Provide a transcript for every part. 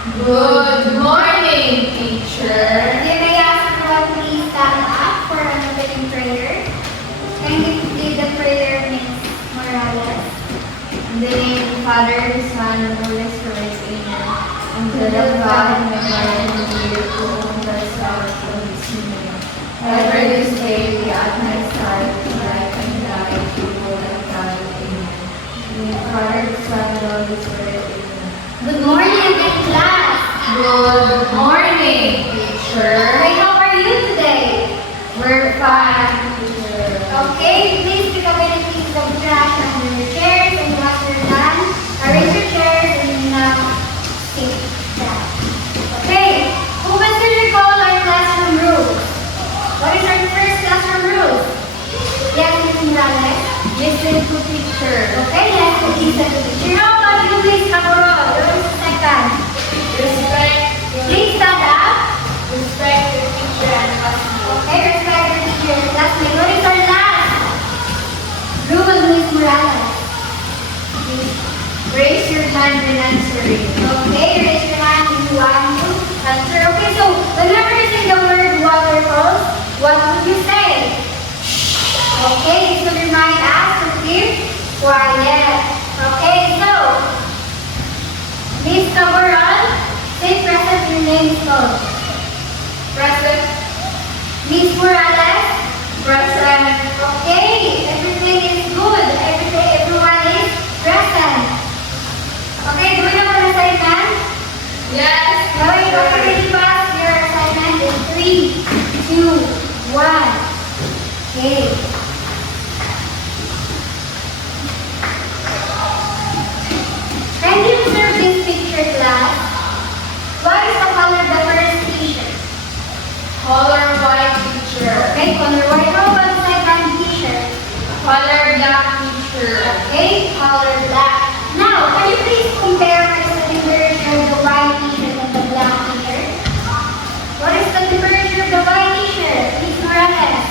Good morning, teacher. May I ask everyone please stand up for an opening prayer? Can you lead the prayer, Ms. Morales? In the name of the Father, the Son, and the Holy Spirit, amen. Unto the God, and the Lord, and the Dear, who owns us our Holy Spirit. Ever this day, we at my side, to life and die, to will and God, amen. In the name of the Father, the Son, and the Holy Spirit, amen. Good morning, my class. Good morning, teacher. Hey, how are you today? We're fine, teacher. Okay, please pick up any pieces of trash under your chairs, and once you're done, arrange your chairs and now sit down. Okay, who wants to recall our classroom rules? What is our first classroom rule? Yes, Ms. Morales. Listen to teacher. Okay, let's listen to the teacher. How about you, Ms. Caporal? You're the second. Respect. Please stand up. Respect the teacher and classmate. Okay, respect your teacher and classmate. What is our last rule, Ms. Morales? Raise your hand when answering. Okay, raise your hand if you want to answer. Okay, so whenever you say the word waterfalls, what would you say? Okay, so remind us to keep quiet. Okay, so Miss Cabaral, say present, your name is called. Present. Miss Morales, Present. okay, everything is good. Everyone is present. Okay, do we have an assignment? Yes. Okay, already pass your assignment in 3, 2, 1. Okay. Can you observe this picture, class? What is the color of the first t-shirt? Color white, teacher. Okay, color white. How about the second t-shirt? Color black, teacher. Okay, color black. Now, can you please compare what is the temperature of the white t-shirt and the black t-shirt? What is the temperature of the white t-shirt? Miss Morales.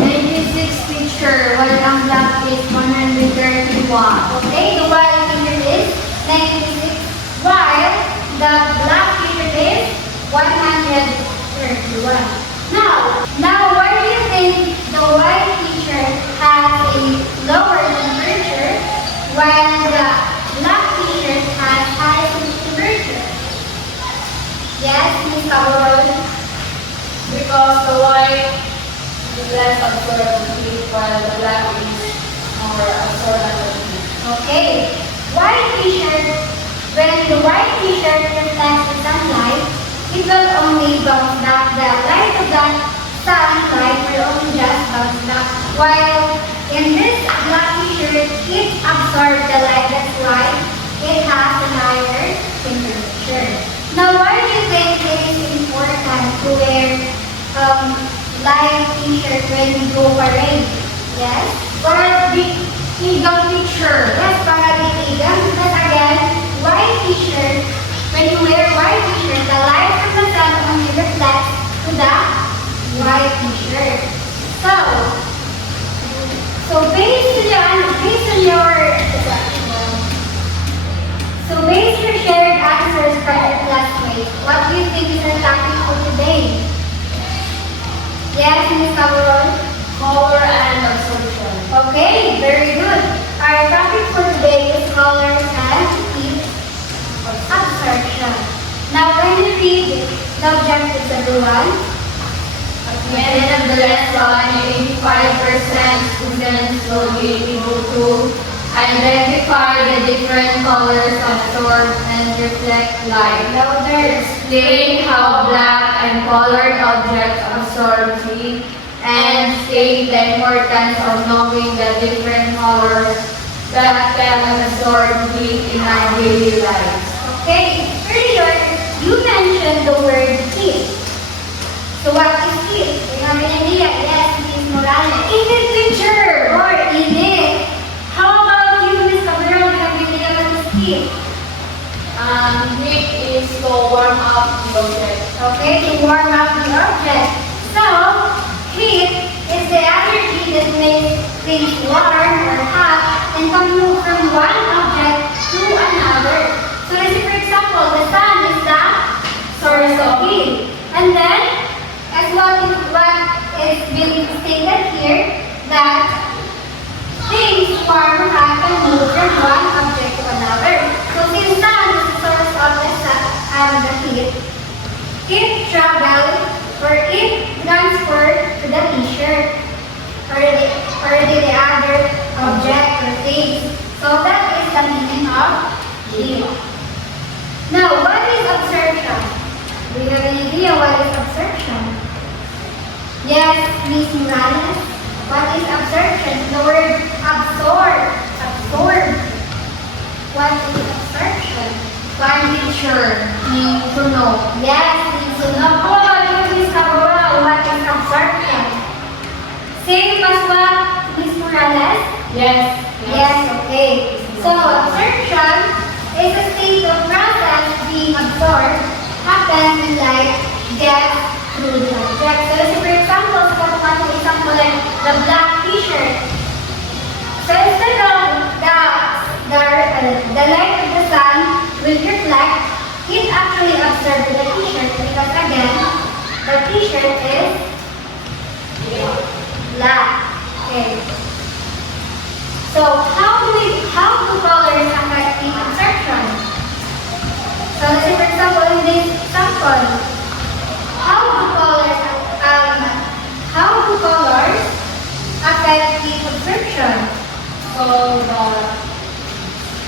96, teacher. While ang black is 131. Okay, the white t-shirt is 96, while the black t-shirt is 131. Now, why do you think the white t-shirt has a lower temperature while the black t-shirt has high temperature? Yes, Ms. Cabarol. Because the white is less absorbed heat while the black is more absorbed heat. Okay, white t-shirt, when the white t-shirt reflects the sunlight, it will only bounce back. The light of the sunlight will only just bounce back. While in this black t-shirt, it absorbs the light. That's why it has a higher temperature. Now, why do you think it is important to wear light t-shirt when we go parade? Yes? Para di igang teacher. Yes, para titigan. Because again, white t-shirt, when you wear white t-shirt, the light from the sun only reflects to the white t-shirt. So based on your shared answers from your classmates, what do you think is our topic for today? Yes, Ms. Cabarol? Color and absorption. Okay, very good. Our topic for today is colors and heat absorption. Now, when you read the objectives, everyone, At the end of the lesson, 85% students will be able to identify the different colors absorb and reflect light. louder. Explain how black and colored objects absorb heat and state the importance of knowing the different colors that can absorb heat in our daily lives. Okay, earlier, you mentioned the word heat. So what is heat? Do you have an idea? Yes, Ms. Morales. Even teacher! Or init. How about you, Ms. Cabral? Do you have an idea what is heat? Heat is to warm up the object. Okay, to warm up the object. So, heat is the energy that makes things warm or hot and can move from one object to another. So, let's say for example, the the heat travel or it transfer to the t-shirt or the other object or things. So that is the meaning of heat. Now, what is absorption? Do you have an idea what is absorption? Yes, Miss Morales. What is absorption? The word absorb. Absorb. What is absorption? Find picture. Yung sunog. Yes, Miss Sunog. How about you, Miss Cabral? What is absorption? Same as what, Miss Morales? Yes. Yes, okay. So, absorption is a state of process being absorbed happens when light gets through the object. So, let's say for example, sa katukan ng example like the black t-shirt. So, instead of the light of the sun will reflect, it actually absorbs the t-shirt because again, the t-shirt is black. Okay. So, how do colors affect the absorption? So, let's say for example, in this example, how do colors affect the absorption? So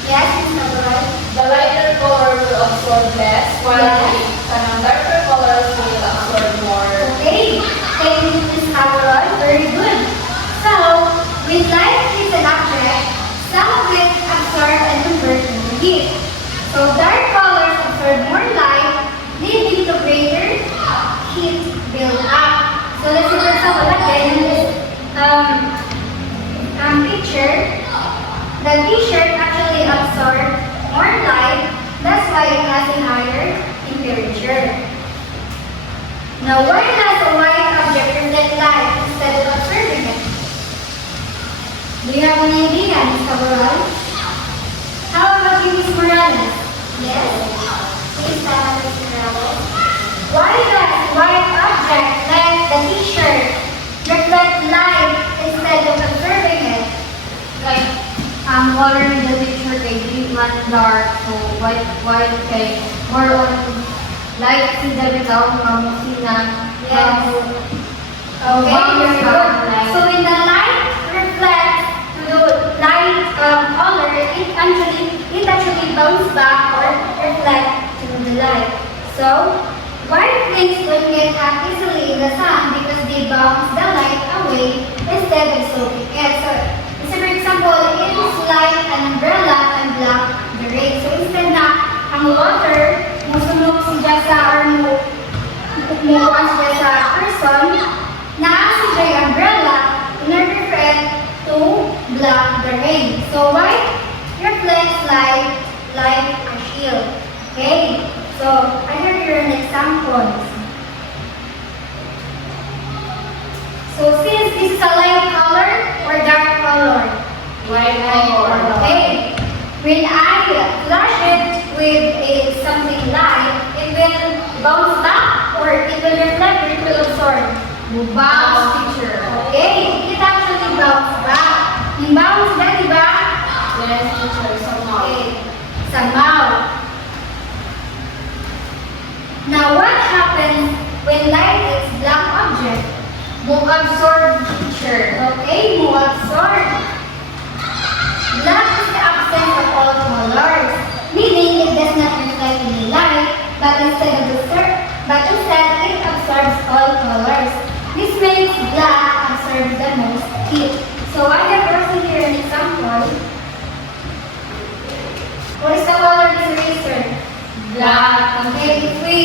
Yes, Mr. Roy? the lighter color will absorb less, while Yes. the darker colors will absorb more. Okay, thank you, Ms. Harold. Very good. So, when light hits an object, some of it absorb and convert into heat. So, dark colors absorb more light, leading to greater heat build-up. So, let's say for example, again, in this picture, the t-shirt actually absorbs more light. That's why it has a higher temperature. Now, why does a white object reflect light instead of absorbing it? Do you have an idea, Ms. Cabral? How about you, Ms. Morales? Yes? Please tell us, Ms. Morales. Why does white object like the t-shirt reflect light instead of absorbing it? Like, color in the picture kay green man dark, so white kay more on light sida bitaw mamusina. Yes. Okay, very good. So when the light reflects to the light color, it actually bounces back or reflects to the light. So white things don't get hot easily in the sun because they bounce the light away instead of soaking it. So for example, it is like an umbrella and block the rain. So instead na ang water musunog siya sa or mukuan siya sa person, naasa siya yung umbrella in order for it to block the rain. So white reflects light like a shield. Okay? So I have here an example. So since this is a light color or dark color? White color. Okay. When I flash it with something light, it will bounce back or it will reflect or it will absorb. Bounce picture. Okay. It actually bounce back. Yung bounce ba, di ba? Yes, teacher, somehow. Okay. Somehow. Now what happens when light is black object? Book absorb teacher. Okay, mo absorb. Black is the absence of all colors, meaning it does not reflect any light, but instead it absorbs all colors. This makes black absorb the most heat. So I have also here an example. What is the color of this eraser? Black. Okay, if we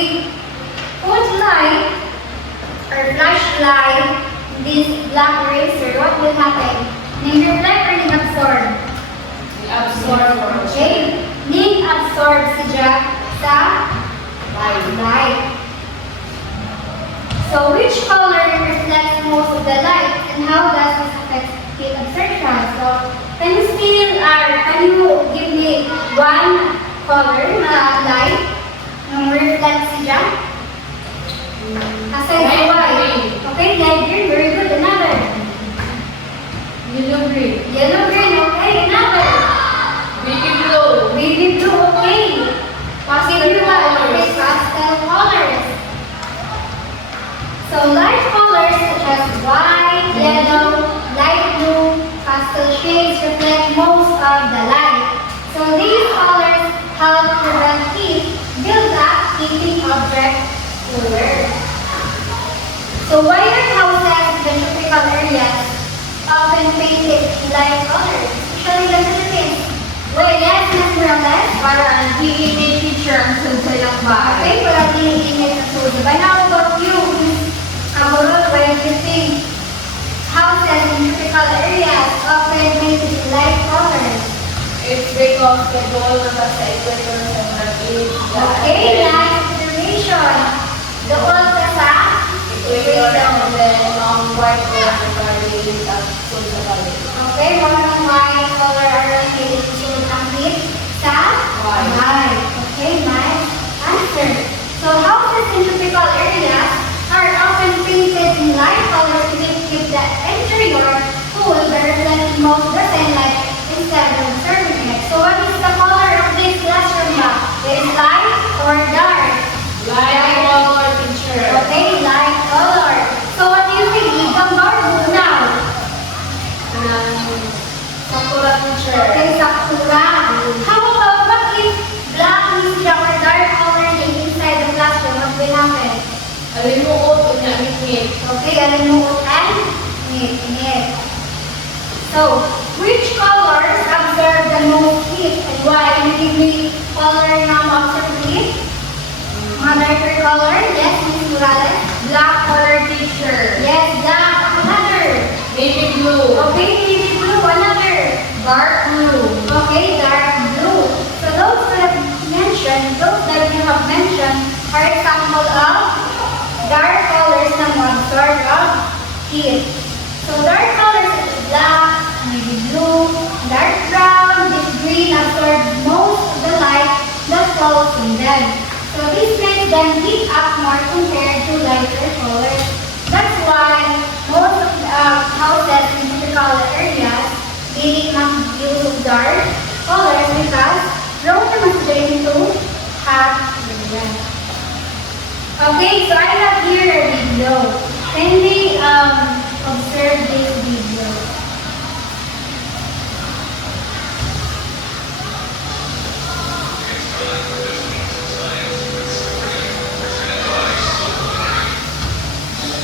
put light or flashlight in this black eraser, what will happen? Ning reflect or ning absorb? We absorb. Okay, ning absorb siya sa light. So which color reflects most of the light and how does this affect heat absorption? So can you give me one color na light na reflect siya? Aside Light from white. green. Okay, light green, very good. Another. Yellow green. Yellow green, okay. Another. Baby blue. Baby blue, okay. Possible Other ba? colors. Okay, So why are houses in the tropical areas often painted in light colors, especially in the Philippines? Well, yes, Ms. Morales. Para hindi teacher ang sunsay ng bahay. Okay, para diniinit sa sudo. But how about you, Ms. Amorot? Why do you think houses in tropical areas often painted in light colors? It's because the goal na sa equator sa nag-iit. Okay, nice observation. Doon ka sa Equator and then white color regarding ang sunsa balik. okay, one white color around here is susunod ang heat sa White. white. Okay, nice answer. So houses in tropical areas are often painted in light colors to keep the interior cool by reflecting most of the sunlight instead of observing it. So what is the color of this classroom map? It is light or dark? Light color teacher. Okay, light color. So what do you think? Igambar mo now. Sakura teacher. Okay, sakura. How about what if black is our dark color inside the classroom? What will happen? Alimuot o niya ngit. Okay, alimuot and ngit. So, which colors absorb the most heat and why? Can you give me color na absorb heat? Mga darker color? Yes, Ms. Morales? Black color teacher. Yes, black. Another. Navy blue. Okay, navy blue. Another. Dark blue. Okay, dark blue. So those that you have mentioned are example of dark colors na absorb of heat. So dark colors such as black, navy blue, dark brown, deep green absorb most of the light that falls on them. So this makes them heat up more compared to lighter colors. That's why most of the houses in tropical areas really use dark colors because road naman sila to have yan. Okay, so I have here a video. Kindly observe this video.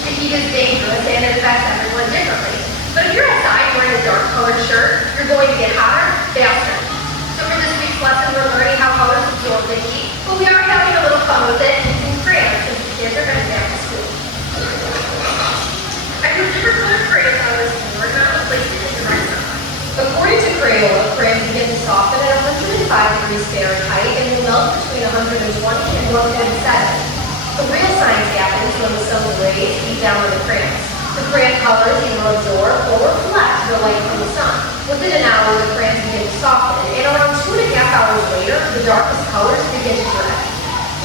The heat is dangerous and it affects everyone differently. But if you're outside wearing a dark colored shirt, you're going to get hotter faster. So for this week's lesson, we're learning how colors absorb the heat, but we are having a little fun with it using crayons since the kids are going to be back to school. I put different colored crayons on this board and I'm going to place it in the right side. According to Crayola, crayons begin to soften at 105 degrees Fahrenheit and will melt between 120 and 147. The real science happens when the sun's rays beat down on the crayons. The crayon colors either absorb or reflect the light from the sun. Within an hour, the crayons begin to soften, and around 2.5 hours later, the darkest colors begin to dry.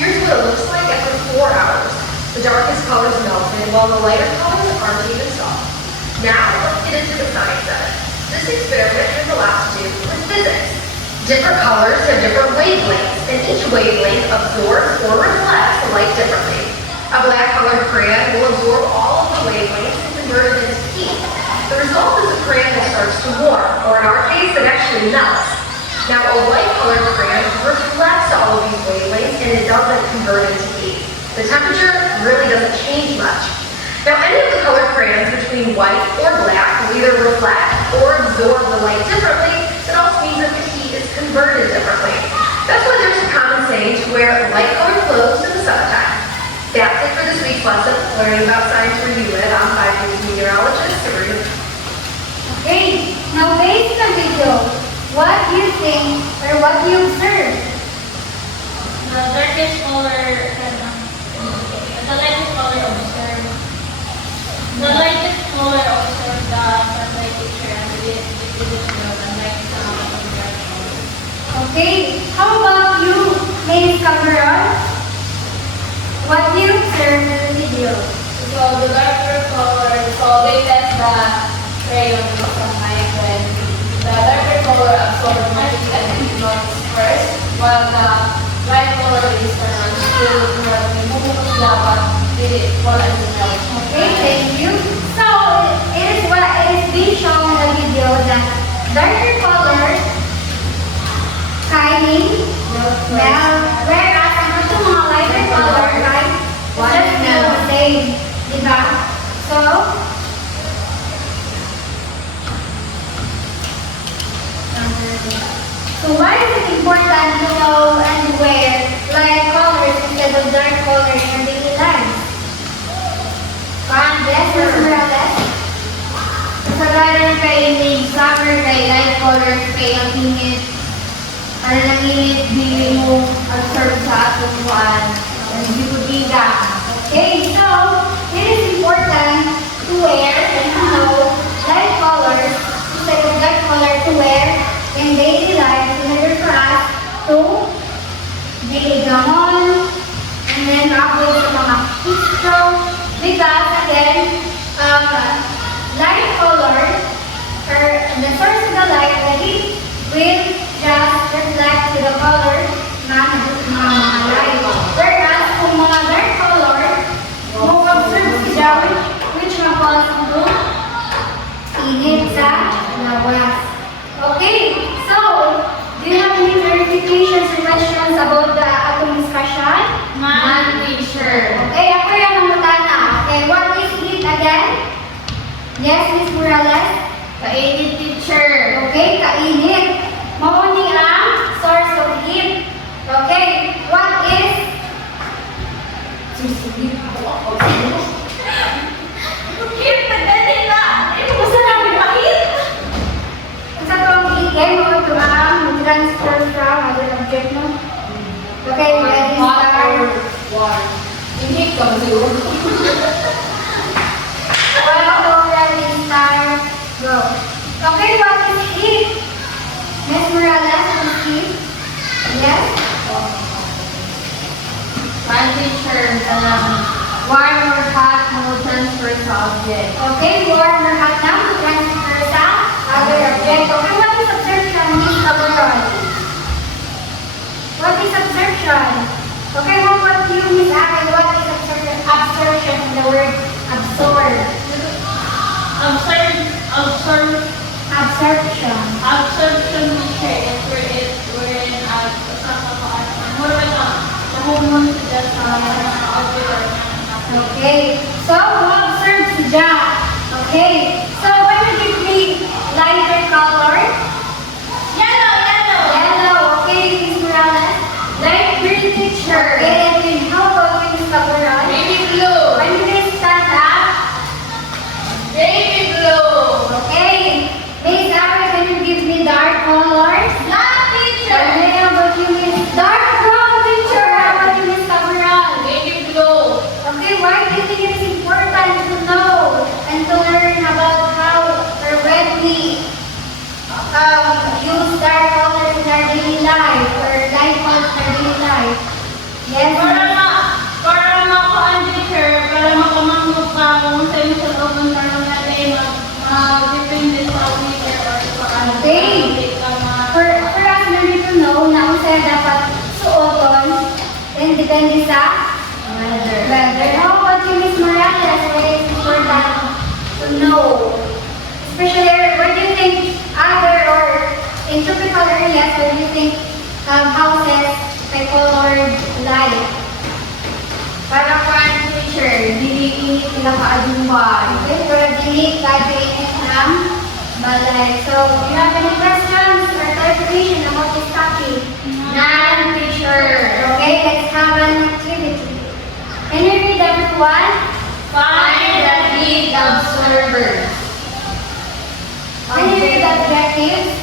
Here's what it looks like after 4 hours. The darkest colors melted, while the lighter colors aren't even soft. Now, let's get into the science of it. This experiment has a lot to do with physics. Different colors have different wavelengths, and each wavelength absorbs or reflects the light differently. A black colored crayon will absorb all of the wavelengths and convert it into heat. The result is a crayon that starts to warm, or in our case, it actually melts. Now, a white colored crayon reflects all of these wavelengths and it doesn't convert into heat. The temperature really doesn't change much. Now, any of the colored crayons between white or black will either reflect or absorb the light differently. It also means that the heat is converted differently. That's why there's a common saying to wear light-colored clothes in the summertime. That's it for this week's lesson, learning about science where you live. I'm 5 News meteorologist, Sabrina. Okay, now based on the video, what do you think or what do you observe? The darkest color, the lightest color observed. The lightest color observed the sunlight picture and the distribution of the light sound of the dark color. Okay, how about you, Miss Cameron? What do you observe in the video? So the darker color, so they test the crayon from sunlight when the darker color absorbs much heat and it melts first, while the light color is still remove dapat dili wala yung melt. Okay, thank you. So, it is being shown in the video that darker colors shining, melt, whereas ang itong mga lighter color, right, One just melt. the same, di ba? So why is it important to know and wear light colors instead of dark colors in your daily lives? Yes, Ms. Morales? Sa kanan kay Ning summer kay light colors kay ang init. Ano nang init, bili mo absorb sa atong kuan. Ang bibutiga. Okay, so it is important to wear and to know light colors instead of dark color to wear in daily life in order for us to be gamon and then avoid sa mga heat stroke because again, light color or the source of the light, the heat will just reflect to the color na mga light. Whereas kung mga dark color, mag-observe siya which mag-cause to init sa lawas. Okay, so do you have any clarifications or questions about the atong discussion? Man teacher. Okay, ako yung namutana. Okay, what is heat again? Yes, Ms. Morales? Kainit teacher. Okay, kainit. Mauni ang source of heat. Okay, what is? Heat na ganila. Basta namin mahit. Sa itong heat, mo ito ang transfer from other object mo. Okay, ready, start. Hindi ka siguro. Ready, start, go. Okay, what is heat? Ms. Morales, what is heat? Yes? Man teacher, warm or hot mo transfer sa object. Okay, warm or hot na to transfer sa other object. Okay, what is absorption, Ms. Cameron? What is absorption? Okay, what do you, Ms. Aaron? What is absorption? Absorption in the word absorb. Absorption. Absorption teacher is wherein more like nahumon sila sa object. Okay, so who observes siya? Okay, so when you give me lighter color, yellow, okay, Ms. Morales? Light green teacher. Okay, and then how about you, Ms. Cameron? Baby blue. When you guys stand up, Baby blue. okay, Ms. Aaron, can you give me dark colors? Black teacher. Okay, how about you, Ms. Dark brown teacher? How about you, Ms. Cameron? Baby blue. Okay, why do you think it's important to know and to learn about how or when we use dark colors in our daily life or light colors in our daily life? Yes? Para makuan teacher, para makamangkot ka kung sa'yo sa open para natin mag-depende sa meter or sa ano. Okay. For us na to know na kung sa'yo dapat suoton and depende sa weather. How about you, Ms. Morales? Why is it important to know? Especially, what do you think other or in tropical areas, what do you think houses by colored light? Para kuan teacher, dili init sila kaadumban. Okay, for a delete, init ng balay. So, do you have any questions or clarification about this topic? Nan teacher. Okay, let's have an activity. Can you read everyone? Find the heat observers. Can you read the objectives?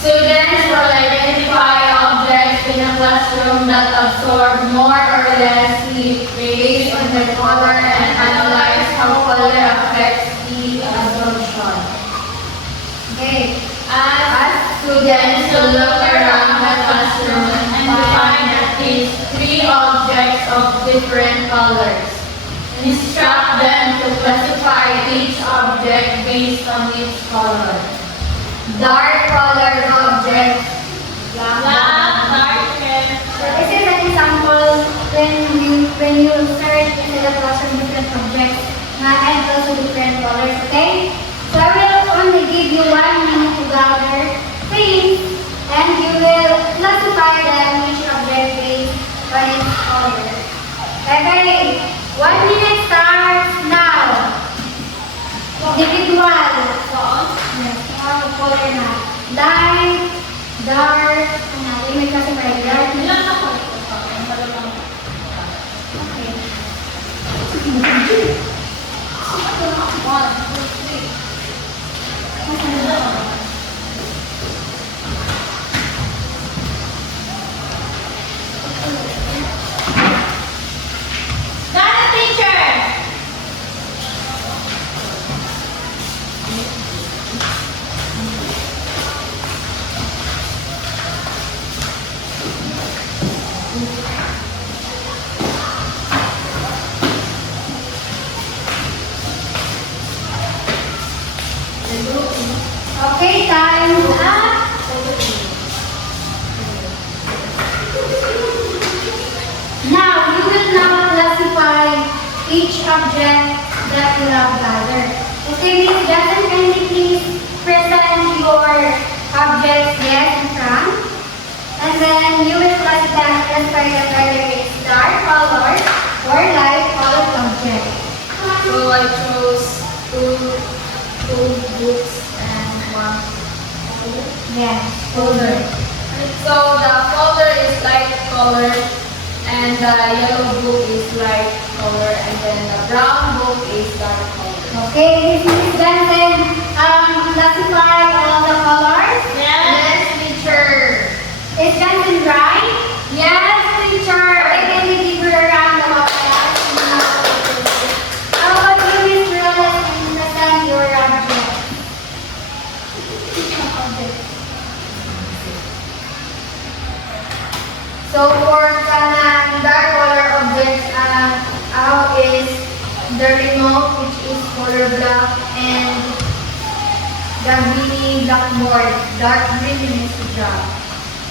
Students will identify objects in a classroom that absorb more or less heat based on their color and analyze how color affects heat absorption. Okay. Ask students to look around the classroom and find at least 3 objects of different colors. Instruct them to classify each object based on its color. Dark colored objects. Dark red. So this is an example when you search in the classroom different objects and also different colors, okay? So I will only give you 1 minute to gather things and you will classify them each object based on its color. Okay, 1 minute starts now. individual. Saan? Yes, color na. Light, dark, ano, image kasi may dark. Ilan na color ko sa akin? Malamang. Okay. One, two, three. Dana teacher! Okay, time up. Now, you will now classify each object that you have gathered. Okay, Miss Jackson, can you please present your objects yes in front? And then you will classify them whether it's dark color or light colored object. So I chose two books and one folder. Yes. Folder. So the folder is light color and the yellow book is light color and then the brown book is dark color. Okay, Miss Jackson, classify all the colors. Yes, teacher. Is Johnson right? Yes, teacher. Okay, can we give her a round of applause? How about you, Miss Rose, and present your object? So for the dark color objects, how is the remote which is color black and the mini blackboard, dark green is black.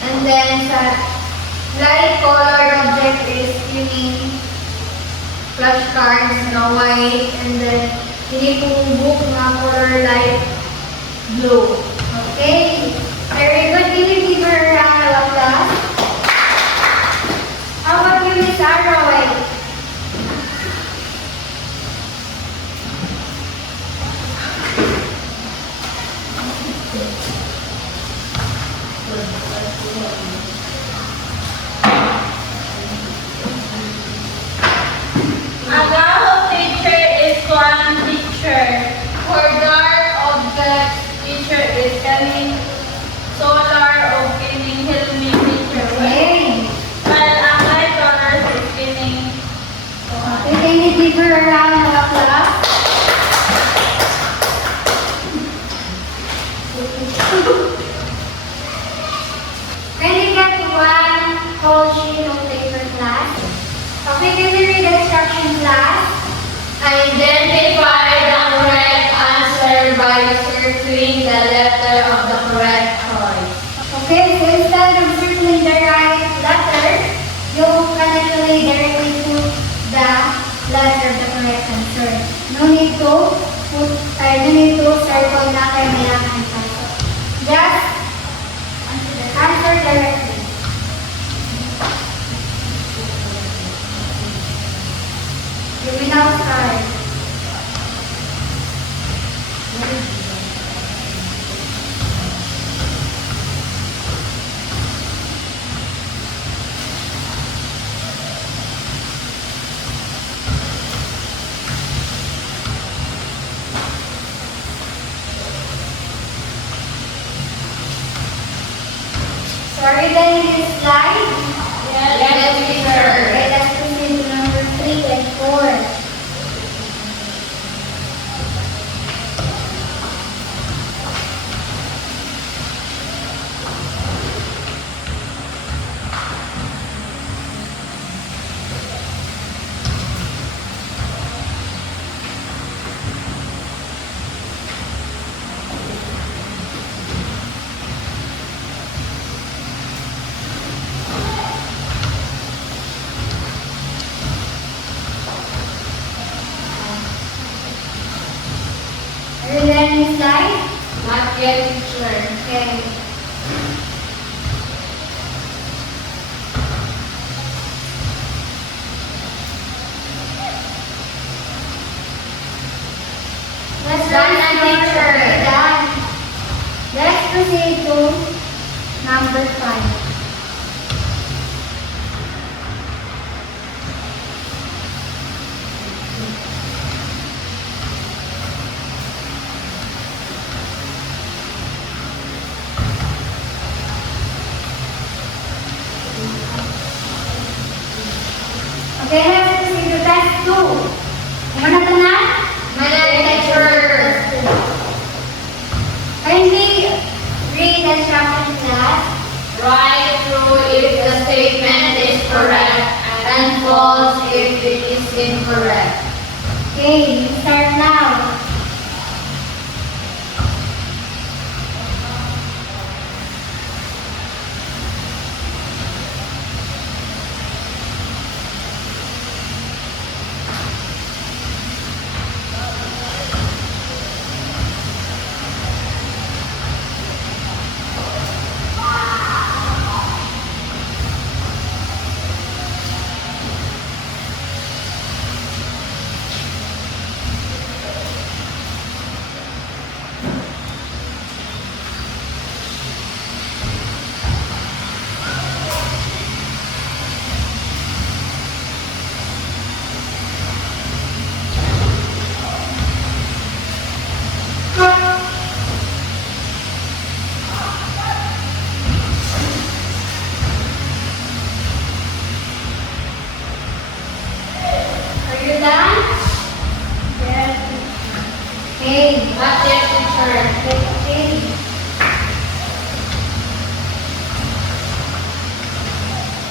And then sa light colored object is yung flashcards na white and then hindi kong book na color light blue. Okay, very good. Can you give her a round of applause? How about you, Miss Arroway? Agaho teacher is one teacher. For dark objects, Teacher is coming. Solar o kining helmet teacher. Okay. While ang light colors is kining. Okay, can you give her a round of applause? Can you get one whole sheet of paper, class? Okay, can we read the instruction, class? identify the correct answer by circling the letter of the correct choice. Okay, so instead of circling the right letter, you can actually directly put the letter of the correct answer. No need to circle na kayo kailangan ito. Just answer directly. You will now start. Sorry, then this slide. Yes, teacher. Okay, let's proceed to number 3 and 4. Are you learning slide? Not yet, teacher. Okay. Let's Done learn na, teacher. Done. Let's proceed to number 5. Okay, let's proceed to test 2. Ano na na? Madam teacher. Kindly read the instruction class. Write true if the statement is correct and false if it is incorrect. Okay, start now. Are you done? Yes. Okay. Not yet, teacher. Okay.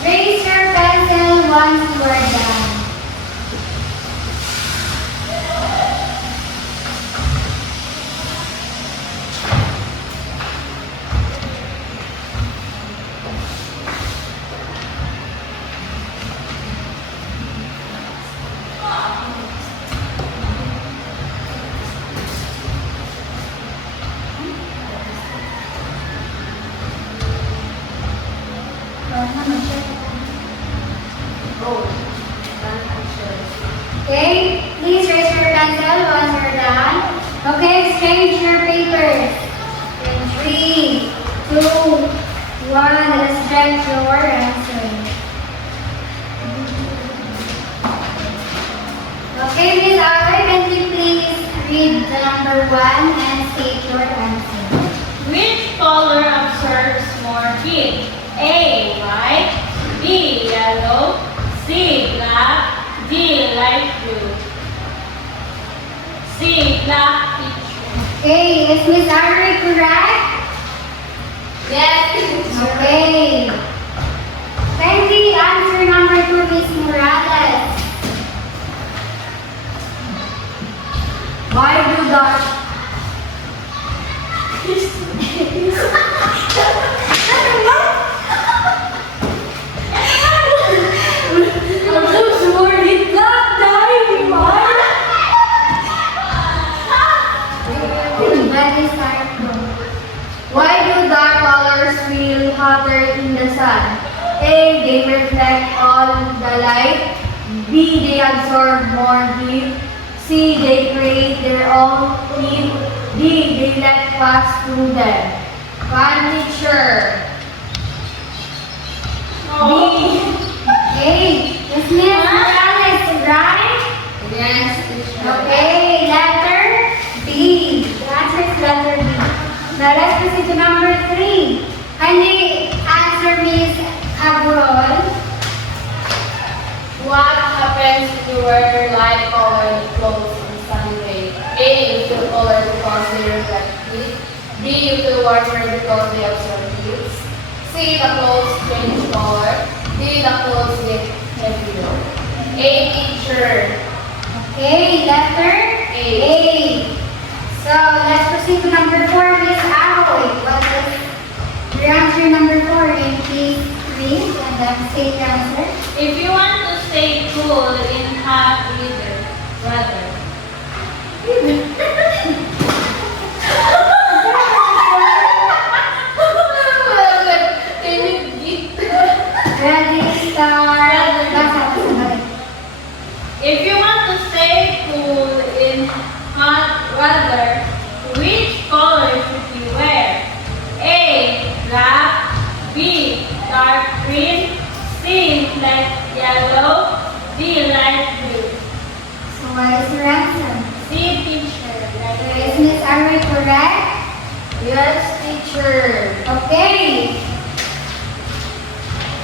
Raise your pencil once you are done. Okay, please raise your pencil once you're done. Okay, exchange your papers. In 3, 2, 1, let's check your answer. Okay, Miss Aroy, can you please read the number 1 and state your answer? Which color absorbs more heat? A. White. B. Yellow. C. Black. D. Light blue. C. Black, teacher. Okay, is Miss Aroy correct? Yes, teacher. Okay. Kindly answer number 2, Miss Morales. Why do the Let me start from. Why do dark colors feel hotter in the sun? A. They reflect all the light. B. They absorb more heat. C. They create their own heat. D. They let pass through them. One teacher. B. Okay, is Miss Morales right? Yes, teacher. Okay, letter B. The answer is letter B. Now let's proceed to number 3. Kindly answer Miss Aburol. What happens if you wear light colored clothes on sunny day? A. You feel colored because they reflect heat. B. You feel warmer because they absorb heat. C. The clothes change color. D. The clothes get heavier. A. Teacher. Okay, letter A. A. So let's proceed to number 4, Miss Ahoy. What is your answer number 4? Can you please read and then state the answer? If you want to stay cool in hot weather, Ready, start. Basa. if you want to stay cool in hot weather, yellow. D. Light blue. So what is your answer? C. Teacher. Is Miss Arroy correct? Yes, teacher. Okay.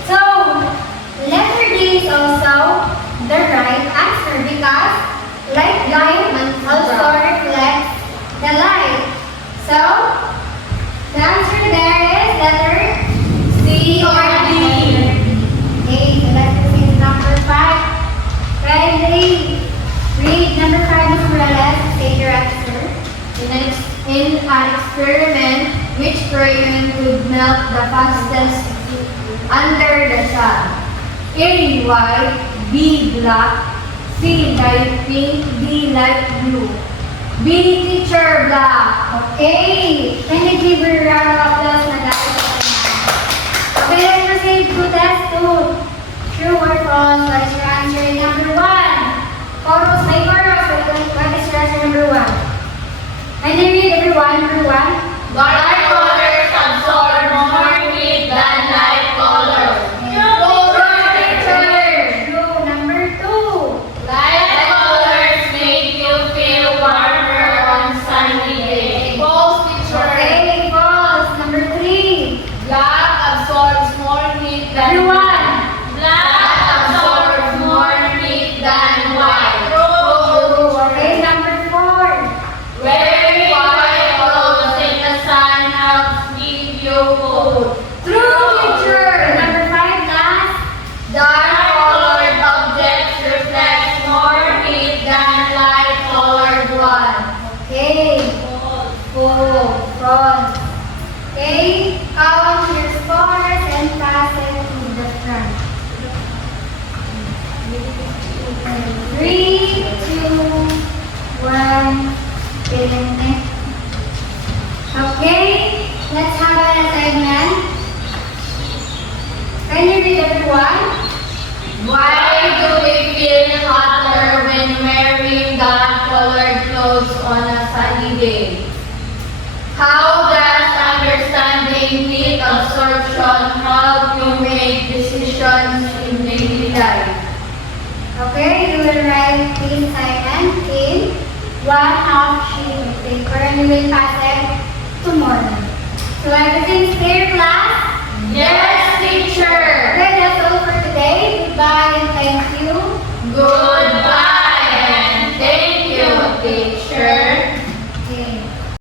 So, letter D is also the right answer because light also reflects the light. So, the answer there is letter C or D. Okay, so let's proceed to number 5. Kindly read number 5, Ms. Morales. State your answer. In an experiment, which crayon could melt the fastest under the sun? A. White, B. Black, C. Light pink, D. Light blue. B. Teacher Black. Okay, can you give her a round of applause na guys? Okay, let's proceed to test 2. True or false? What is your answer? Number 1. Chorus by chorus. What is your answer? Number 1. Can you read everyone? Number 1. Dark colors absorb more heat than light colors. True. Number 2. Light colors make you feel warmer on sunny days. False, Okay, false. Number 3. Black absorbs more heat than Everyone. Black absorbs more heat than white. Okay, number 4. Wearing white clothes in the sun helps keep you cool. True, teacher. Number 5, last. Dark-colored objects reflect more heat than light-colored ones. Okay. False. Okay, count your scores and pass it to the front. 3, 2, 1. Okay, let's have an assignment. Can you read everyone? Why do we feel hotter when wearing dark-colored clothes on a sunny day? How does understanding heat absorption help you make decisions in daily life? Okay, you will write this assignment in 1 sheet of paper and you will pass it tomorrow. So everything's clear, class? Yes, teacher!